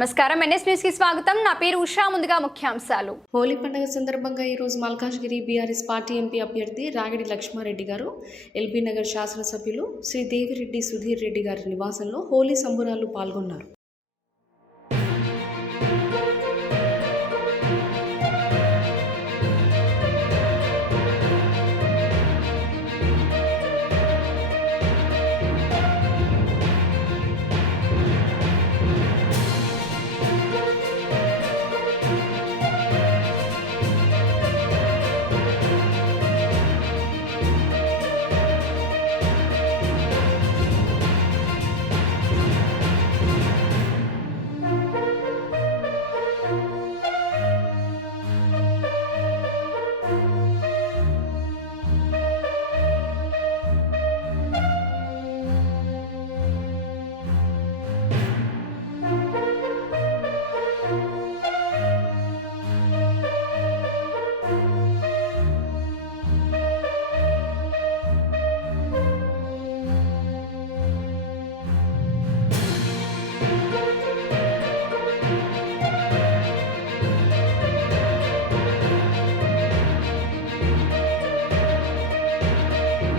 నమస్కారం. ఎన్ఎస్ న్యూస్కి స్వాగతం. నా పేరు ఉషా. ముందుగా ముఖ్యాంశాలు. హోలీ పండుగ సందర్భంగా ఈరోజు మల్కాజ్గిరి బీఆర్ఎస్ పార్టీ ఎంపీ అభ్యర్థి రాగిడి లక్ష్మారెడ్డి గారు ఎల్బీ నగర్ శాసనసభ్యులు శ్రీ దేవిరెడ్డి సుధీర్ రెడ్డి గారి నివాసంలో హోలీ సంబురాలు పాల్గొన్నారు.